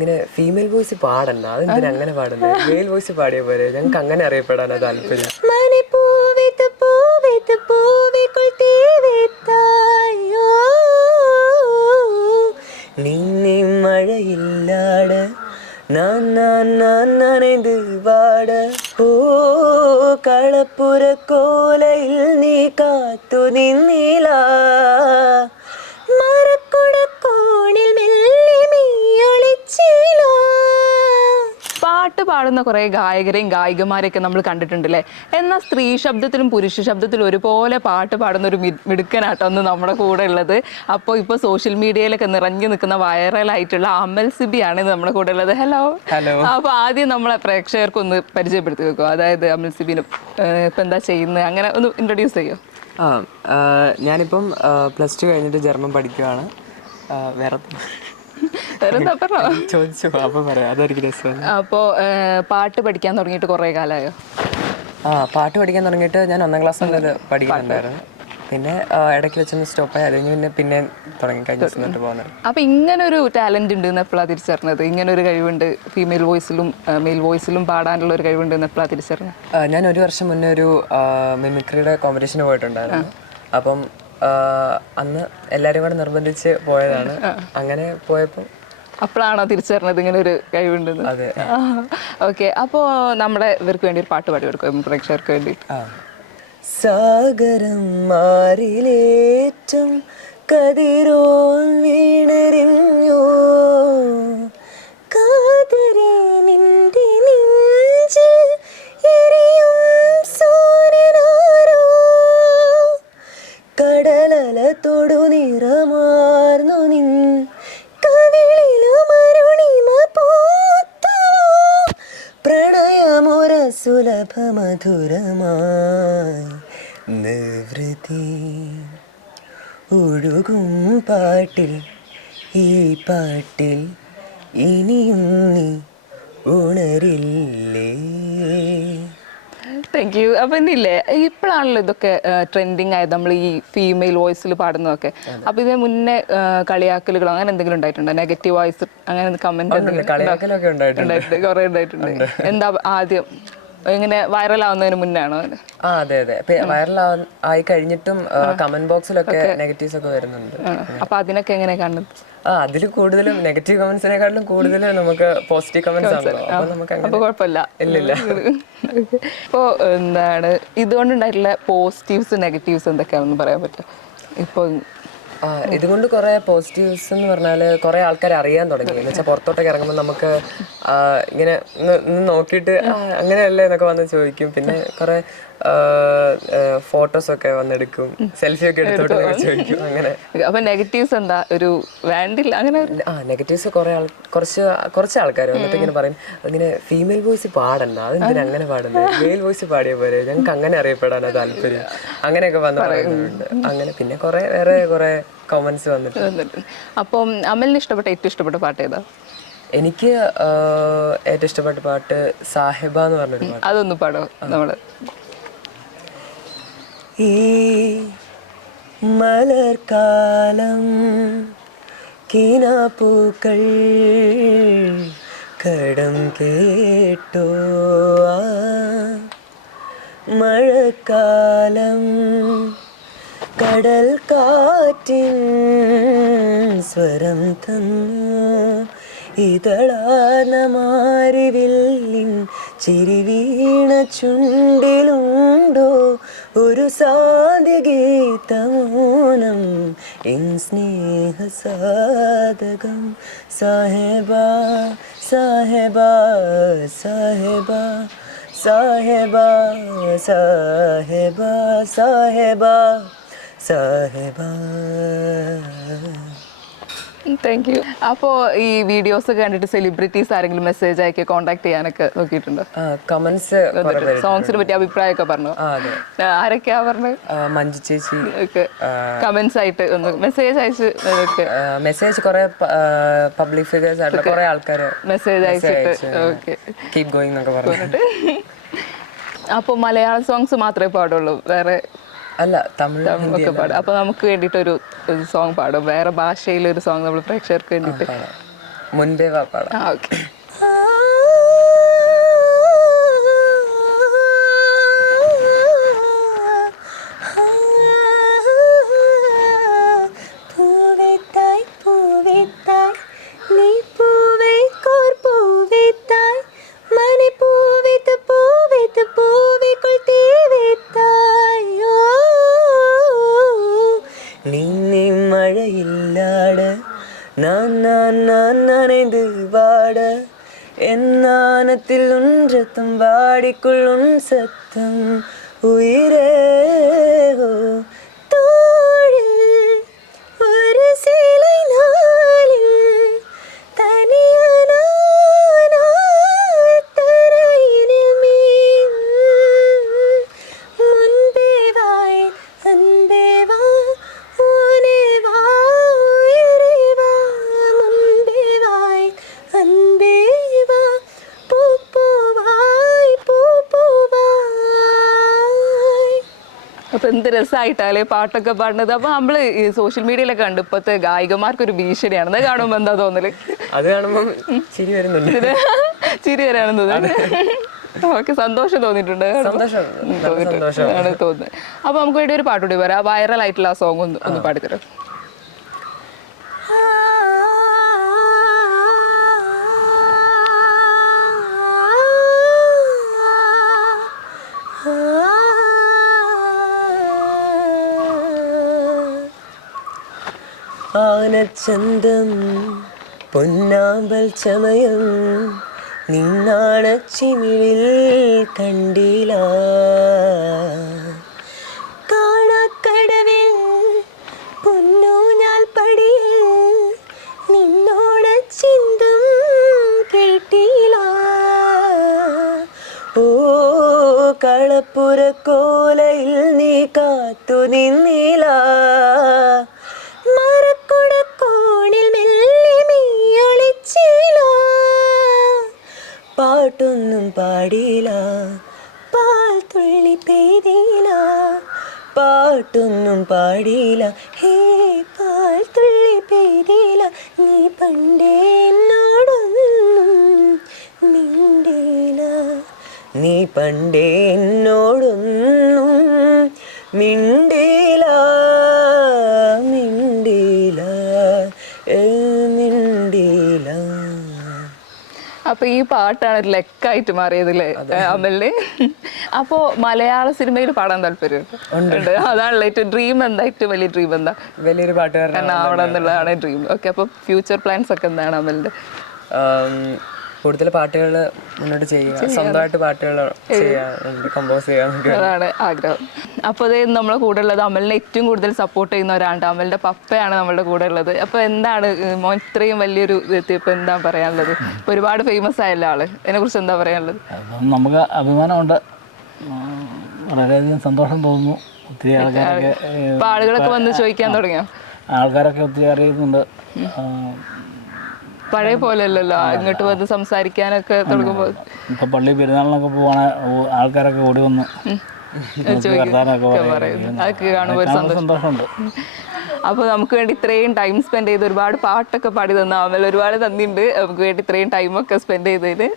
ഇങ്ങനെ female voice പാടണ്ട, അതെന്തിനാ അങ്ങനെ പാടുന്നത്? മെയിൽ വോയിസ് പാടിയ പോലെ, ഞങ്ങൾക്ക് അങ്ങനെ അറിയപ്പെടാനാ താല്പര്യം. നിന്നെ മഴയില്ലാട நான் நான் நான் நனைந்து வாட ஓ களப்புற கோலையில் நீ காத்து நின்னிலா മരക്കുട കോണിൽ മെല്ലെ മീയൊളിച്ചില. പാട്ട് പാടുന്ന കുറേ ഗായകരെയും ഗായികമാരെയൊക്കെ നമ്മൾ കണ്ടിട്ടുണ്ടല്ലേ. എന്നാൽ സ്ത്രീ ശബ്ദത്തിലും പുരുഷ ശബ്ദത്തിലും ഒരുപോലെ പാട്ട് പാടുന്ന ഒരു മിടുക്കനാട്ടോ ഒന്ന് നമ്മുടെ കൂടെ ഉള്ളത്. അപ്പോൾ ഇപ്പോൾ സോഷ്യൽ മീഡിയയിലൊക്കെ നിറഞ്ഞു നിൽക്കുന്ന വൈറലായിട്ടുള്ള അമൽ സിബിയാണ് നമ്മുടെ കൂടെ ഉള്ളത്. ഹലോ. അപ്പോൾ ആദ്യം നമ്മളെ പ്രേക്ഷകർക്കൊന്ന് പരിചയപ്പെടുത്തി വെക്കുക, അതായത് അമൽ സിബിനും ഇപ്പം എന്താ ചെയ്യുന്നത്, അങ്ങനെ ഒന്ന് ഇൻട്രൊഡ്യൂസ് ചെയ്യുമോ? ഞാനിപ്പം +2 കഴിഞ്ഞിട്ട് ജർമ്മൻ പഠിക്കുകയാണ്. വേറെ ചോദിച്ചു അപ്പം പറയാം, അതായിരിക്കും രസം. അപ്പോൾ പാട്ട് പഠിക്കാൻ തുടങ്ങിയിട്ട് കുറേ കാലമായോ? പാട്ട് പഠിക്കാൻ തുടങ്ങിയിട്ട് ഞാൻ 1ാം ക്ലാസ് മുതൽ പഠിക്കുന്നുണ്ടായിരുന്നു. പിന്നെ ഇടയ്ക്ക് വെച്ചൊന്ന് സ്റ്റോപ്പായി, അത് കഴിഞ്ഞ് പിന്നെ തുടങ്ങി കഴിഞ്ഞ ദിവസം തൊട്ട് പോകുന്നത്. അപ്പോൾ ഇങ്ങനൊരു ടാലന്റ് ഉണ്ട് എന്ന് എപ്പോഴാണ് തിരിച്ചറിഞ്ഞത്? ഇങ്ങനൊരു കഴിവുണ്ട്, ഫീമെയിൽ വോയിസിലും മെയിൽ വോയിസിലും പാടാനുള്ള ഒരു കഴിവുണ്ട് എന്ന് എപ്പോഴാണ് തിരിച്ചറിഞ്ഞത്? ഞാൻ 1 വർഷം മുന്നേ ഒരു മിമിക്രിയുടെ കോമ്പറ്റീഷന് പോയിട്ടുണ്ടായിരുന്നു. അപ്പം അന്ന് എല്ലാവരും കൂടെ നിർബന്ധിച്ച് പോയതാണ്. അങ്ങനെ പോയപ്പോൾ അപ്പോഴാണോ തിരിച്ചറിഞ്ഞത് ഇങ്ങനെ ഒരു കഴിവുണ്ടെന്ന്? അതെ. ഓക്കെ, അപ്പോൾ നമ്മുടെ ഇവർക്ക് വേണ്ടി ഒരു പാട്ട് പാടി കൊടുക്കും പ്രേക്ഷകർക്ക് വേണ്ടി. സാഗരം മാറിലേറ്റം കതിരോൻ വീണറിഞ്ഞോ കാതരെ നിന്റെ നെഞ്ചിൽ എരിയും സൂര്യനാരോ കടലല തൊടു നിറമാർന്നു നിൻ കവിളിലുമരുണിമ പൂത്തോ പ്രണയമൊര സുലഭ മധുരമായി നിവൃത്തി ഒഴുകും പാട്ടിൽ ഈ പാട്ടിൽ ഇനിയും നീ ഉണരില്ലേ. Thank you. അപ്പം എന്നില്ലേ, ഇപ്പോഴാണല്ലോ ഇതൊക്കെ ട്രെൻഡിങ് ആയത്, നമ്മൾ ഈ ഫീമെയിൽ വോയിസിൽ പാടുന്നതൊക്കെ. അപ്പോൾ ഇതിന് മുന്നേ കളിയാക്കലുകളോ അങ്ങനെ എന്തെങ്കിലും ഉണ്ടായിട്ടുണ്ടോ? നെഗറ്റീവ് വോയിസ് അങ്ങനെ കമന്റ് ഉണ്ടായിട്ടുണ്ട്? കുറേ ഉണ്ടായിട്ടുണ്ട്. എന്താ ആദ്യം ഇങ്ങനെ വൈറലാവുന്നതിന് മുന്നേ ആണോ? അതെ അതെ, വൈറൽ ആയി കഴിഞ്ഞിട്ടും കമന്റ് ബോക്സിലൊക്കെ നെഗറ്റീവ്സ് ഒക്കെ വരുന്നുണ്ട്. അപ്പൊ അതിനൊക്കെ എങ്ങനെ കാണുന്നത്? അതിൽ കൂടുതലും നെഗറ്റീവ് കമന്റ്സിനെക്കാട്ടിലും കൂടുതൽ നമുക്ക് പോസിറ്റീവ് കമന്റ്സ് ആണല്ലോ. അപ്പൊ കുഴപ്പമില്ല. ഇല്ലില്ല. ഇപ്പോൾ എന്താണ് ഇതുകൊണ്ടുണ്ടായിട്ടുള്ള പോസിറ്റീവ്സ് നെഗറ്റീവ്സ് എന്തൊക്കെയാണെന്ന് പറയാൻ പറ്റും? ഇപ്പോൾ ഇതുകൊണ്ട് കുറേ പോസിറ്റീവ്സ് എന്ന് പറഞ്ഞാൽ കുറേ ആൾക്കാർ അറിയാൻ തുടങ്ങി. എന്ന് വെച്ചാൽ പുറത്തോട്ടൊക്കെ ഇറങ്ങുമ്പോൾ നമുക്ക് ഇങ്ങനെ നോക്കിയിട്ട് അങ്ങനെയല്ലേ എന്നൊക്കെ വന്ന് ചോദിക്കും. പിന്നെ കുറേ ഫോട്ടോസൊക്കെ വന്നെടുക്കും, സെൽഫിയൊക്കെ എടുത്തോട്ട് ചോദിക്കും. അങ്ങനെ. അപ്പം നെഗറ്റീവ്സ് എന്താ ഒരു വേണ്ടില്ല അങ്ങനെ? നെഗറ്റീവ്സ് കുറച്ച് ആൾക്കാർ വന്നിട്ട് ഇങ്ങനെ പറയും, ഇങ്ങനെ ഫീമെയിൽ വോയിസ് പാടണ്ട, അതെന്തിനാ അങ്ങനെ പാടുന്നത്? മെയിൽ വോയിസ് പാടിയ പോലെ, ഞങ്ങൾക്ക് അങ്ങനെ അറിയപ്പെടാനാ താല്പര്യം, അങ്ങനെയൊക്കെ വന്ന് പറയുന്നുണ്ട്. അങ്ങനെ പിന്നെ വേറെ കുറേ കമന്റ്സ് വന്നിട്ട്. അപ്പം അമലിന് ഏറ്റവും ഇഷ്ടപ്പെട്ട പാട്ട് ഏതാ? എനിക്ക് ഏറ്റവും ഇഷ്ടപ്പെട്ട പാട്ട് സാഹിബ എന്ന് പറഞ്ഞൊരു പാട്ട്. അതൊന്ന് പാടോ നമ്മള്? ഈ മലർക്കാലം കിനാപ്പൂക്കൾ കടം കേട്ടോ മഴക്കാലം കടൽ കാറ്റിൻ സ്വരം തന്നു ഇതളാർന്ന മാരിവില്ലിൻ ചിരിവീണ ചുണ്ടിലുണ്ടോ ഒരു സാധ്യഗീതമൂനം ഇൻ സ്നേഹസാധകം സാഹേബ സാഹേബ സാഹേബ സാഹേബ സാഹേബ സാഹേബ സാഹേബ. Thank you. അപ്പോൾ ഈ വീഡിയോസ് ഒക്കെ കണ്ടിട്ട് സെലിബ്രിറ്റീസ് ആരെങ്കിലും മെസ്സേജ് അയക്കി കോൺടാക്ട് ചെയ്യാനൊക്കെ നോക്കിയിട്ടുണ്ടോ? കമന്റ്സ് സോങ്സിനെ പറ്റി അഭിപ്രായമൊക്കെ പറഞ്ഞു? ആരൊക്കെയാ പറഞ്ഞത്? മഞ്ജു ചേച്ചി കമന്റ്സ് ആയിട്ട് ഒന്ന് മെസ്സേജ് അയച്ച് മെസ്സേജ് കുറെ പബ്ലിക് ഫിഗേഴ്സ് ആയിട്ടുള്ള കുറെ ആൾക്കാർ മെസ്സേജ് അയച്ചിട്ട് ഓക്കെ കീപ് ഗോയിങ് എന്നൊക്കെ പറഞ്ഞിട്ട്. അപ്പോൾ മലയാളം സോങ്സ് മാത്രമേ പാടുള്ളൂ, വേറെ അല്ല തമിഴ് ഒക്കെ പാടും? അപ്പോൾ നമുക്ക് വേണ്ടിയിട്ടൊരു സോങ് പാടും, വേറെ ഭാഷയിലൊരു സോങ് നമ്മൾ പ്രേക്ഷകർക്ക് വേണ്ടിയിട്ട്. മുൻപേ വാ പാടാം. ഓക്കെ. நனைந்து வாட என்னானத்தில் உன்றத்தம் வாடிக்குள்ளும் சத்தம் உயிரே தோழில் ஒரு சிலை நாளில் தனியான தரையினில் மீன் முன்பே வாய் அன்பே வா ஊனே வா உயிரே வா முன்பே வாய் அன்பே வா பூ பூவாய் பூ பூவாய். അപ്പൊ എന്ത് രസമായിട്ടല്ലേ പാട്ടൊക്കെ പാടുന്നത്. അപ്പൊ നമ്മള് ഈ സോഷ്യൽ മീഡിയയിലൊക്കെ കണ്ട് ഇപ്പത്തെ ഗായികമാർക്ക് ഒരു ഭീഷണിയാണ്. അത് കാണുമ്പോ എന്താ തോന്നല്? അത് കാണുമ്പോൾ ചിരി വരുന്നുണ്ട്. ചിരി വരാണെന്ന് തോന്നുന്നു. ഓക്കെ, സന്തോഷം തോന്നിയിട്ടുണ്ട്. സന്തോഷം ആണ് തോന്നുന്നത്. അപ്പൊ നമുക്ക് വേണ്ടി ഒരു പാട്ടുകൂടി പറയാം. വൈറൽ ആയിട്ടുള്ള ആ സോങ് ഒന്ന് പാടിത്തരാം. ആനച്ചന്തം പൊന്നാമ്പൽ ചമയം നിന്നാണച്ചിമിഴിൽ കണ്ടില്ല കാണക്കടവിൽ പൊന്നൂഞ്ഞാൽ പടിയിൽ നിന്നോടച്ചിന്തും കേട്ടില്ല ഓ കളപ്പുരക്കോലയിൽ നീ കാത്തു നിന്നില്ല മരക്കുടക്കോണിൽ മെല്ലെ മീയൊളിച്ചില്ല പാട്ടൊന്നും പാടിയില്ല പാൽ തുള്ളി പെയ്തില്ല പാട്ടൊന്നും പാടിയില്ല ഹേ പാൽ തുള്ളി പെയ്തില്ല നീ പണ്ടേ എന്നോടൊന്നും മിണ്ടില്ല നീ പണ്ടേ എന്നോടൊന്നും മിണ്ടില്ല മിണ്ടില്ല മിണ്ടില്ല. അപ്പൊ ഈ പാട്ടാണ് ഒരു ലെക്കായിട്ട് മാറിയത് അല്ലേ അമലിന്? അപ്പോ മലയാള സിനിമയിൽ പാടാൻ താല്പര്യം ഉണ്ട്? അതാണല്ലോ ഏറ്റവും ഡ്രീം. എന്താ ഏറ്റവും വലിയ ഡ്രീം? എന്താ? വലിയൊരു പാട്ടുകാരൻ ആവണം എന്നുള്ളതാണ് ഡ്രീം. ഓക്കെ, അപ്പൊ ഫ്യൂച്ചർ പ്ലാൻസ് ഒക്കെ എന്താണ് അമലിന്റെ? കൂടുതൽ പാട്ടുകൾ മുന്നോട്ട് ചെയ്യുക, സ്വന്തമായിട്ട് പാട്ടുകൾ ചെയ്യാറുണ്ട്, കമ്പോസ് ചെയ്യാനൊക്കെ. അതാണ് ആഗ്രഹം. അപ്പോൾ അതേ നമ്മളെ കൂടെ ഉള്ളത് അമലിനെ ഏറ്റവും കൂടുതൽ സപ്പോർട്ട് ചെയ്യുന്ന ഒരാളുണ്ട്. അമലിന്റെ പപ്പയാണ് നമ്മളുടെ കൂടെ ഉള്ളത്. അപ്പോൾ എന്താണ് മോൻ ഇത്രയും വലിയൊരു ഇതെത്തിയപ്പോൾ എന്താ പറയാനുള്ളത്? ഇപ്പോൾ ഒരുപാട് ഫേമസ് ആയല്ലോ ആള്, അതിനെക്കുറിച്ച് എന്താ പറയാനുള്ളത്? നമുക്ക് അഭിമാനമുണ്ട്, വളരെയധികം സന്തോഷം തോന്നുന്നു. ഒത്തിരി ആൾക്കാരൊക്കെ ഇപ്പോൾ ആളുകളൊക്കെ വന്ന് ചോദിക്കാൻ തുടങ്ങിയോ? ആൾക്കാരൊക്കെ ഒത്തിരി അറിയുന്നുണ്ട്. പഴയ പോലെ അല്ലല്ലോ ഇങ്ങോട്ട് വന്ന് സംസാരിക്കാനൊക്കെ തുടങ്ങുമ്പോൾ. ഇപ്പം പള്ളി പെരുന്നാളിനൊക്കെ പോവാണെങ്കിൽ ആൾക്കാരൊക്കെ ഓടി വന്നു അതൊക്കെ കാണുമ്പോൾ ഒരു സന്തോഷമുണ്ട്. അപ്പോൾ നമുക്ക് വേണ്ടി ഇത്രയും ടൈം സ്പെൻഡ് ചെയ്ത് ഒരുപാട് പാട്ടൊക്കെ പാടി തന്ന അമൽ ഒരുപാട് നന്ദിയുണ്ട്. നമുക്ക് വേണ്ടി ഇത്രയും ടൈമൊക്കെ സ്പെൻഡ് ചെയ്തതിന്.